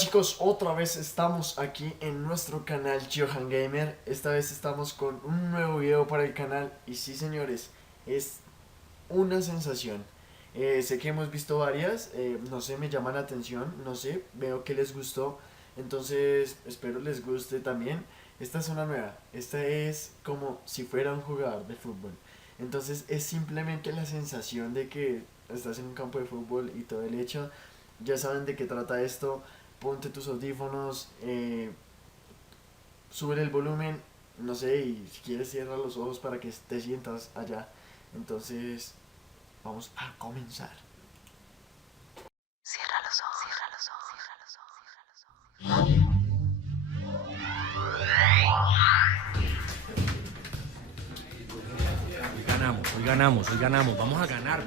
chicos, otra vez estamos aquí en nuestro canal Johan Gamer. Esta vez estamos con un nuevo video para el canal. Y sí, señores, es una sensación. Sé que hemos visto varias, no sé, me llaman la atención, no sé, veo que les gustó. Entonces espero les guste también. Esta es una nueva, esta es como si fuera un jugador de fútbol. Entonces es simplemente la sensación de que estás en un campo de fútbol y todo el hecho. Ya saben de qué trata esto. Ponte tus audífonos, sube el volumen, no sé, y si quieres cierra los ojos para que te sientas allá. Entonces, vamos a comenzar. Cierra los ojos, cierra los ojos, cierra los ojos, cierra los ojos. Hoy ganamos, vamos a ganar,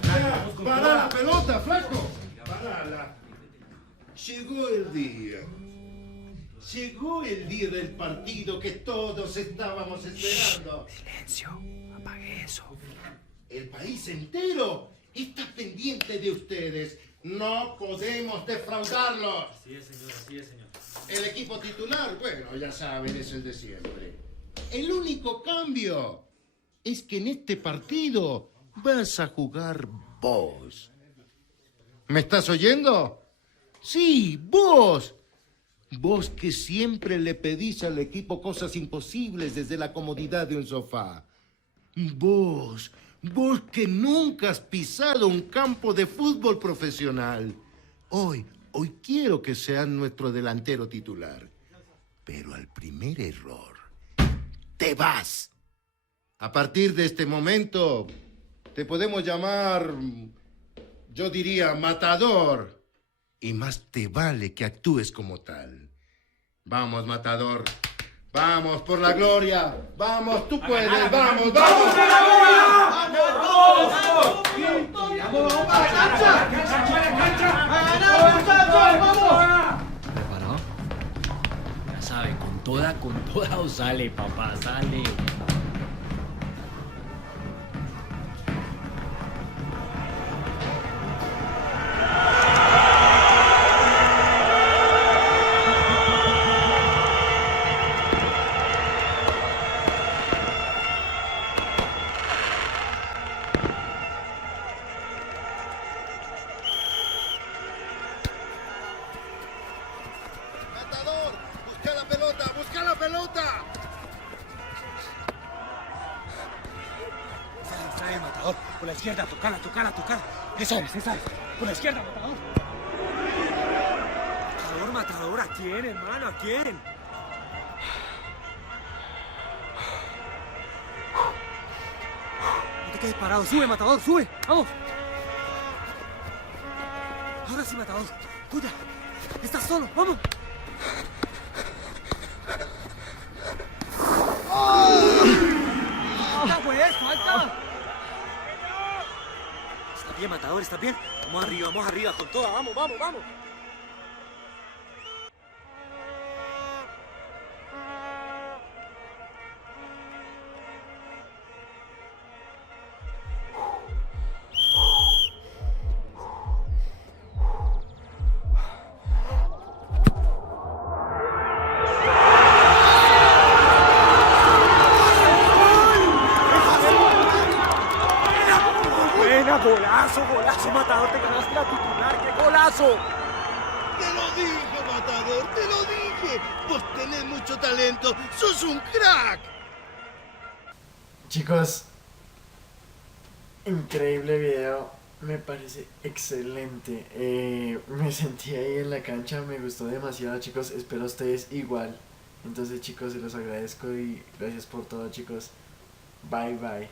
flaco. ¡Para la pelota, flaco! ¡Parala! Llegó el día del partido que todos estábamos esperando. Silencio, apague eso. El país entero está pendiente de ustedes. No podemos defraudarlos. Así es, señor. El equipo titular, bueno, ya saben, es el de siempre. El único cambio es que en este partido vas a jugar vos. ¿Me estás oyendo? Sí, vos. Vos que siempre le pedís al equipo cosas imposibles desde la comodidad de un sofá. Vos que nunca has pisado un campo de fútbol profesional. Hoy quiero que seas nuestro delantero titular. Pero al primer error, te vas. A partir de este momento, te podemos llamar, yo diría, matador. Y más te vale que actúes como tal. Vamos, matador. Vamos, por la gloria. Vamos, tú puedes. Vamos. ¿Preparado? Ya sabe, con toda o sale, papá, sale. Matador, busca la pelota. Sale, matador. Por la izquierda, tocala. Esa es. Por la izquierda, matador. Matador, ¿a quién, hermano? ¿A quién? No te quedes parado. Sube, matador, sube. Vamos. Ahora sí, matador. Cuida. Estás solo. Vamos. ¡Falta, pues! ¡Falta! Está bien, matador, está bien. Vamos arriba, con toda. Vamos. Golazo, matador, te ganaste la titular, ¡qué golazo! Te lo dije, matador, te lo dije. Vos tenés mucho talento, sos un crack. Chicos, increíble video, me parece excelente. Me sentí ahí en la cancha, me gustó demasiado, chicos. Espero a ustedes igual. Entonces, chicos, se los agradezco y gracias por todo, chicos. Bye.